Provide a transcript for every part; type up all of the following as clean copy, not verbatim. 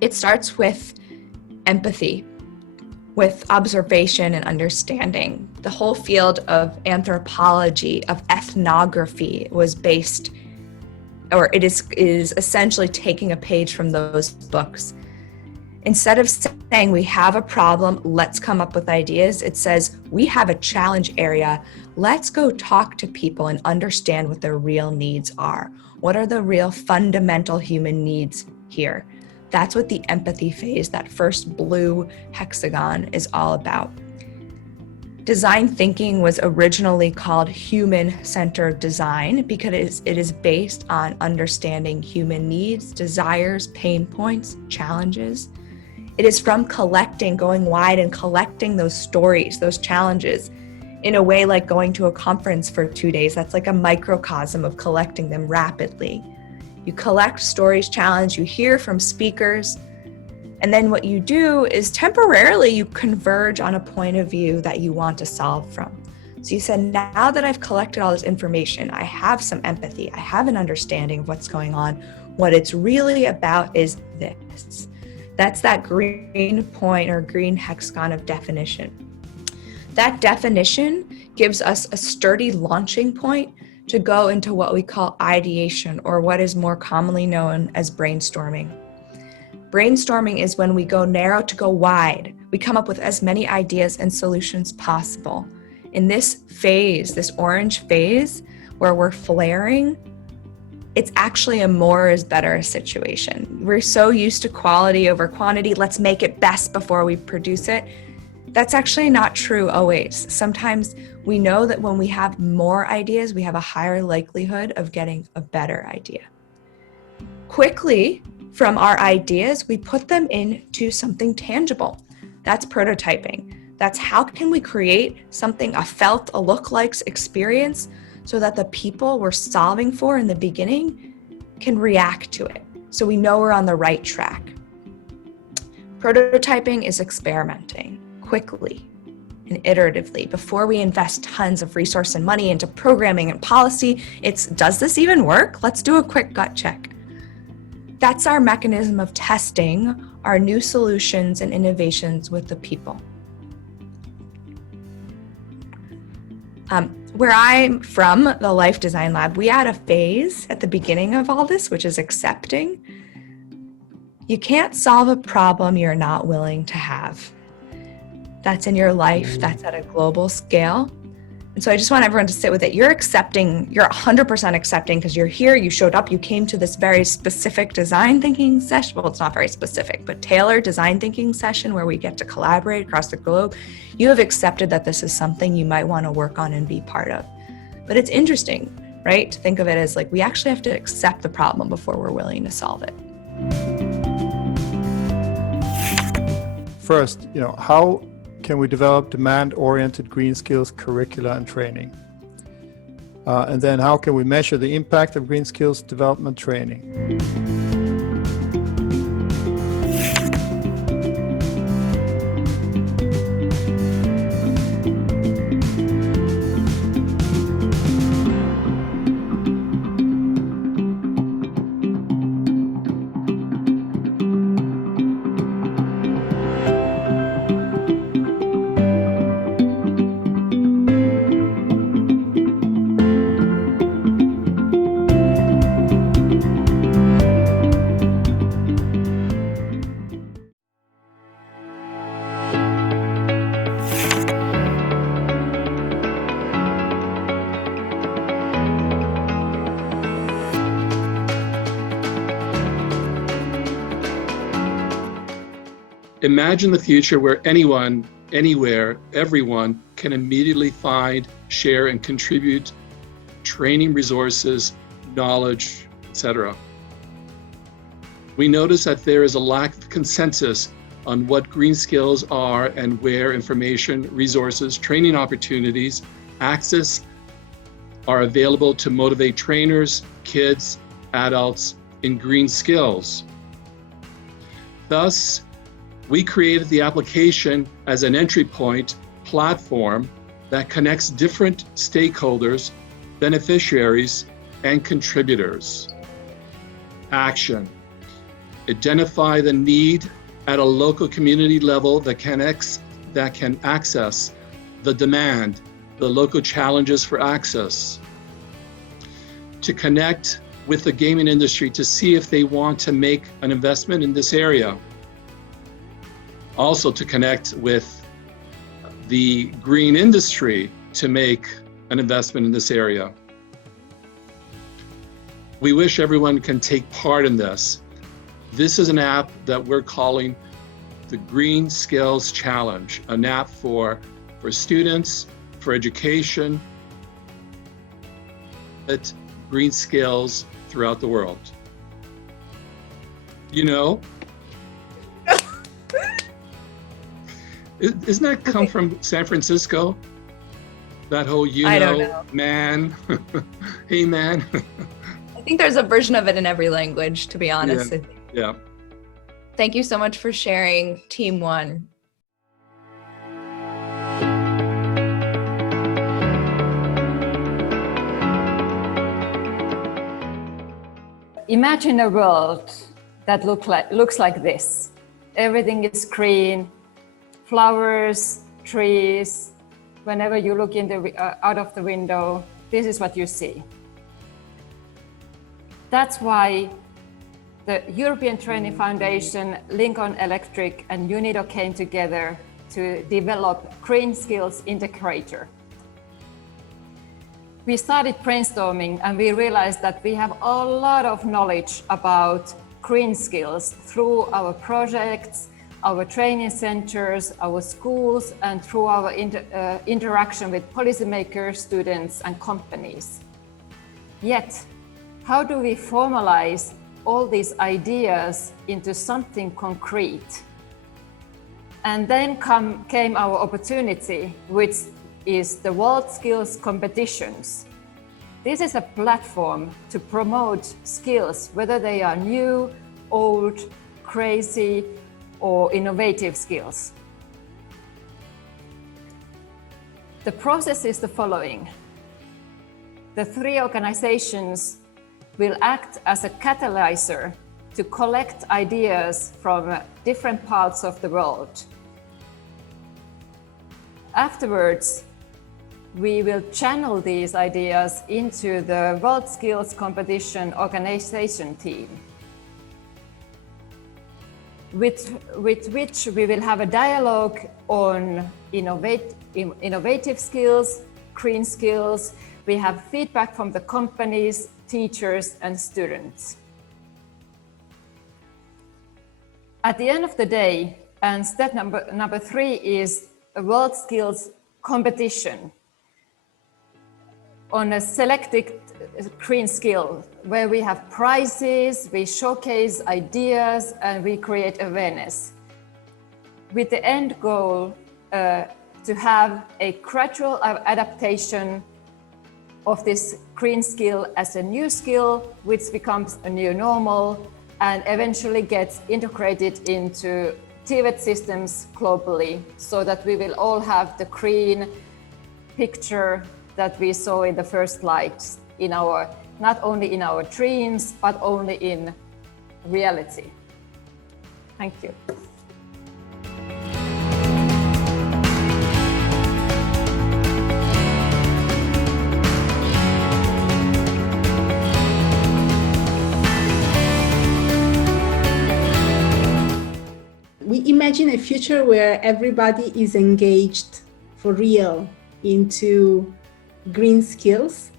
It starts with empathy, with observation and understanding. The whole field of anthropology, of ethnography was based, or it is essentially taking a page from those books. Instead of saying we have a problem, let's come up with ideas, it says we have a challenge area. Let's go talk to people and understand what their real needs are. What are the real fundamental human needs here? That's what the empathy phase, that first blue hexagon, is all about. Design thinking was originally called human-centered design because it is based on understanding human needs, desires, pain points, challenges. It is from going wide and collecting those stories, those challenges, in a way like going to a conference for 2 days. That's like a microcosm of collecting them rapidly. You collect stories, challenge, you hear from speakers, and then what you do is temporarily you converge on a point of view that you want to solve from. So you said, now that I've collected all this information, I have some empathy, I have an understanding of what's going on. What it's really about is this. That's that green point or green hexagon of definition. That definition gives us a sturdy launching point to go into what we call ideation, or what is more commonly known as brainstorming. Brainstorming is when we go narrow to go wide. We come up with as many ideas and solutions possible. In this phase, this orange phase, where we're flaring, it's actually a more is better situation. We're so used to quality over quantity. Let's make it best before we produce it. That's actually not true always. Sometimes we know that when we have more ideas, we have a higher likelihood of getting a better idea. Quickly, from our ideas, we put them into something tangible. That's prototyping. That's how can we create something, a felt, a look-like experience, so that the people we're solving for in the beginning can react to it. So we know we're on the right track. Prototyping is experimenting quickly and iteratively before we invest tons of resource and money into programming and policy. It's, does this even work? Let's do a quick gut check. That's our mechanism of testing our new solutions and innovations with the people. Where I'm from, the Life Design Lab, we had a phase at the beginning of all this, which is accepting. You can't solve a problem you're not willing to have. That's in your life, that's at a global scale. And so I just want everyone to sit with it. You're accepting, you're 100% accepting because you're here, you showed up, you came to this very specific design thinking session. Well, it's not very specific, but tailored design thinking session where we get to collaborate across the globe. You have accepted that this is something you might want to work on and be part of. But it's interesting, right? To think of it as like, we actually have to accept the problem before we're willing to solve it. First, how can we develop demand-oriented green skills curricula and training? And then how can we measure the impact of green skills development training? Imagine the future where anyone, anywhere, everyone can immediately find, share, and contribute training resources, knowledge, etc. We notice that there is a lack of consensus on what green skills are and where information, resources, training opportunities, access are available to motivate trainers, kids, adults in green skills. Thus, we created the application as an entry point platform that connects different stakeholders, beneficiaries, and contributors. Action. identify the need at a local community level that can access the demand, the local challenges for access, to connect with the gaming industry to see if they want to make an investment in this area. Also to connect with the green industry to make an investment in this area. We wish everyone can take part in this. This is an app that we're calling the Green Skills Challenge, an app for students, for education, green skills throughout the world. You know, isn't that come from San Francisco? That whole, I don't know. Man, hey man. I think there's a version of it in every language, to be honest. Yeah. Thank you so much for sharing, Team One. Imagine a world that looks like this. Everything is green, flowers, trees. Whenever you look out of the window, this is what you see. That's why the European Training Foundation, Lincoln Electric, and UNIDO came together to develop Green Skills Integrator. We started brainstorming and we realized that we have a lot of knowledge about green skills through our projects, our training centers, our schools, and through our interaction with policymakers, students, and companies. Yet, how do we formalize all these ideas into something concrete? And then came our opportunity, which is the World Skills Competitions. This is a platform to promote skills, whether they are new, old, crazy, or innovative skills. The process is the following. The three organizations will act as a catalyzer to collect ideas from different parts of the world. Afterwards, we will channel these ideas into the World Skills Competition organization team, with which we will have a dialogue on innovative skills, green skills. We have feedback from the companies, teachers, and students. At the end of the day, and step number 3 is a World Skills Competition on a selected green skill, where we have prizes, we showcase ideas, and we create awareness, with the end goal to have a gradual adaptation of this green skill as a new skill, which becomes a new normal and eventually gets integrated into TVET systems globally, so that we will all have the green picture that we saw in the first slides, not only in our dreams, but only in reality. Thank you. We imagine a future where everybody is engaged for real into green skills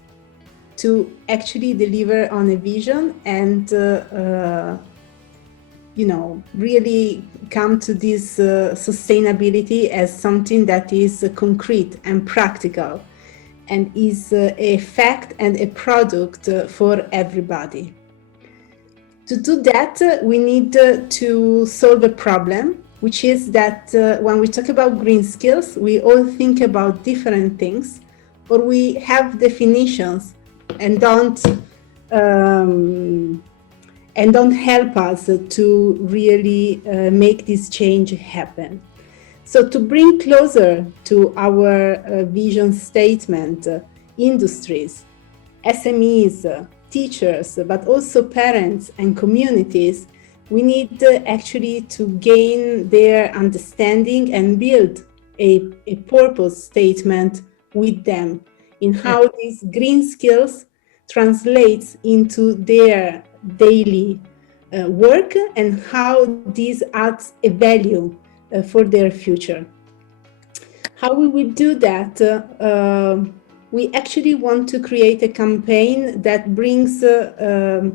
to actually deliver on a vision and really come to this sustainability as something that is concrete and practical and is a fact and a product for everybody. To do that, we need to solve a problem, which is that when we talk about green skills, we all think about different things, or we have definitions and don't help us to really make this change happen. So to bring closer to our vision statement, industries, SMEs, teachers, but also parents and communities, we need actually to gain their understanding and build a purpose statement with them in how these green skills translates into their daily work and how this adds a value for their future. How we will do that? We actually want to create a campaign that brings a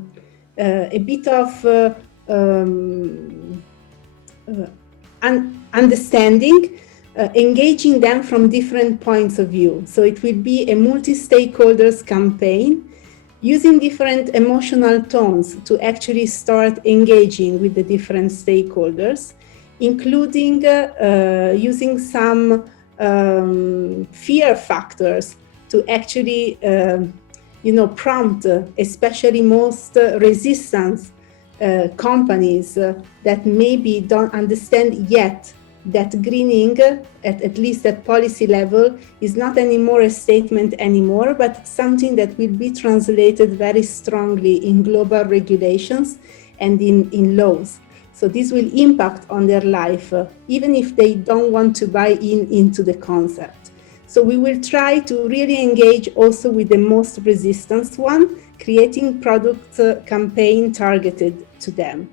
bit of understanding, engaging them from different points of view. So it will be a multi-stakeholders campaign using different emotional tones to actually start engaging with the different stakeholders, including using some fear factors to actually prompt especially most resistance companies that maybe don't understand yet that greening, at least at policy level, is not anymore a statement anymore, but something that will be translated very strongly in global regulations and in laws. So this will impact on their life, even if they don't want to buy into the concept. So we will try to really engage also with the most resistance one, creating product campaign targeted to them.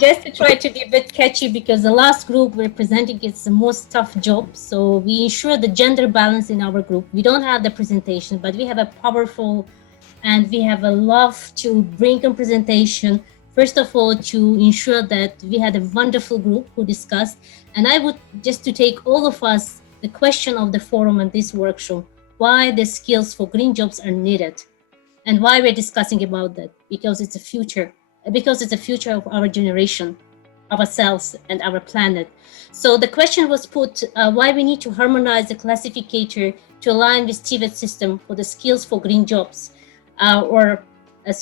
Just to try to be a bit catchy, because the last group we're presenting is the most tough job. So we ensure the gender balance in our group. We don't have the presentation, but we have a powerful and we have a love to bring a presentation. First of all, to ensure that we had a wonderful group who discussed. And I would just to take all of us the question of the forum and this workshop, why the skills for green jobs are needed and why we're discussing about that, because it's a future. Because it's the future of our generation, ourselves and our planet. So the question was put, why we need to harmonize the classificator to align with TVET system for the skills for green jobs, or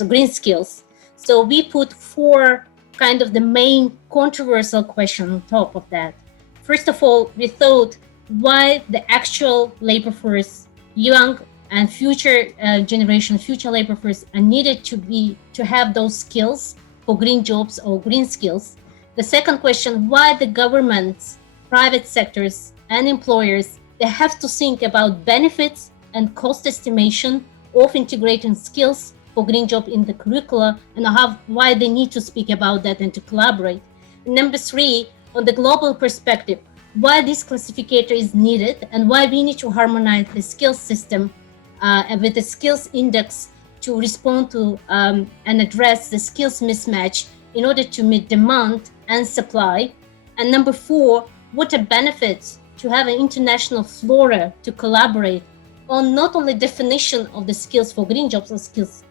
green skills. So we put 4 kind of the main controversial question on top of that. First of all, we thought why the actual labor force, young and future generation, future labor force are needed to have those skills for green jobs or green skills. The second question, why the governments, private sectors and employers, they have to think about benefits and cost estimation of integrating skills for green job in the curricula, and why they need to speak about that and to collaborate. And number 3, on the global perspective, why this classificator is needed and why we need to harmonize the skills system and with the skills index to respond to and address the skills mismatch in order to meet demand and supply. And number 4, what are benefits to have an international flora to collaborate on not only definition of the skills for green jobs or skills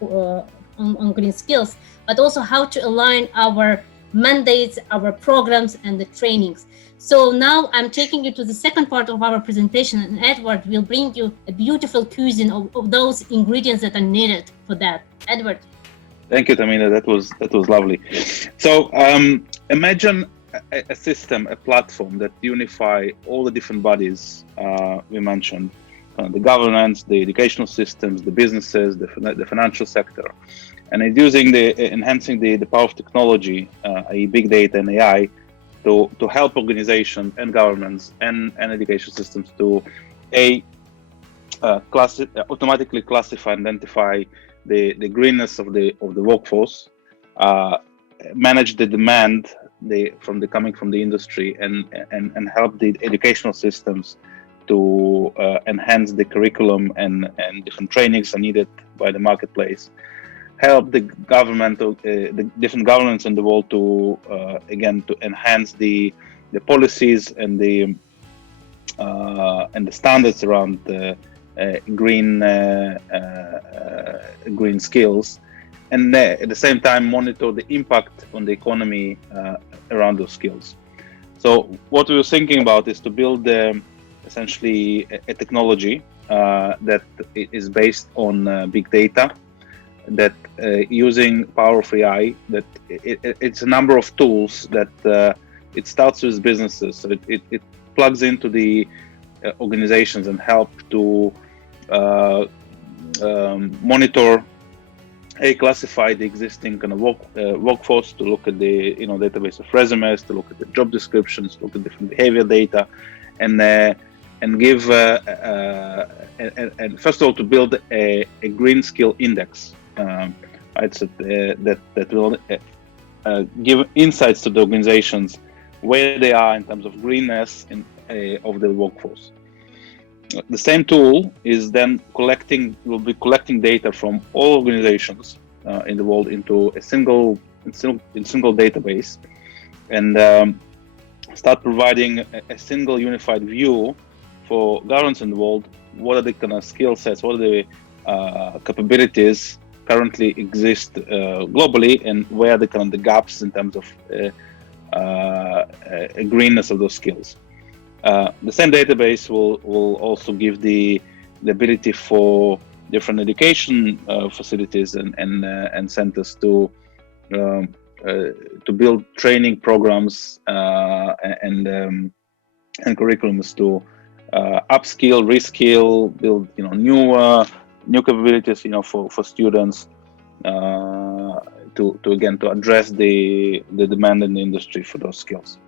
on green skills, but also how to align our mandates, our programs and the trainings. So now I'm taking you to the second part of our presentation, and Edward will bring you a beautiful cuisine of those ingredients that are needed for that. Edward. Thank you, Tamina. That was lovely. So imagine a system, a platform that unify all the different bodies we mentioned, the governance, the educational systems, the businesses, the financial sector, and it's using enhancing the power of technology, i.e. big data and AI, to help organizations and governments and education systems to automatically classify and identify the greenness of the workforce, manage the demand coming from the industry, and help the educational systems to enhance the curriculum and different trainings are needed by the marketplace. Help the government, the different governments in the world to enhance the policies and the standards around green skills, and at the same time monitor the impact on the economy around those skills. So what we were thinking about is to build essentially a technology that is based on big data, that using power of AI, that it's a number of tools that it starts with businesses. So it plugs into the organizations and help to monitor, classify the existing kind of workforce, to look at the database of resumes, to look at the job descriptions, to look at different behavior data, and give and first of all to build a green skill index, right? So that will give insights to the organizations where they are in terms of greenness of the workforce. The same tool is then will be collecting data from all organizations in the world into a single database, and start providing a single unified view for governments in the world. What are the kind of skill sets? What are the capabilities currently exist globally, and where are the kind of the gaps in terms of greenness of those skills? The same database will also give the ability for different education facilities and centers to build training programs and curriculums to upskill, reskill, build new capabilities for students to address the demand in the industry for those skills.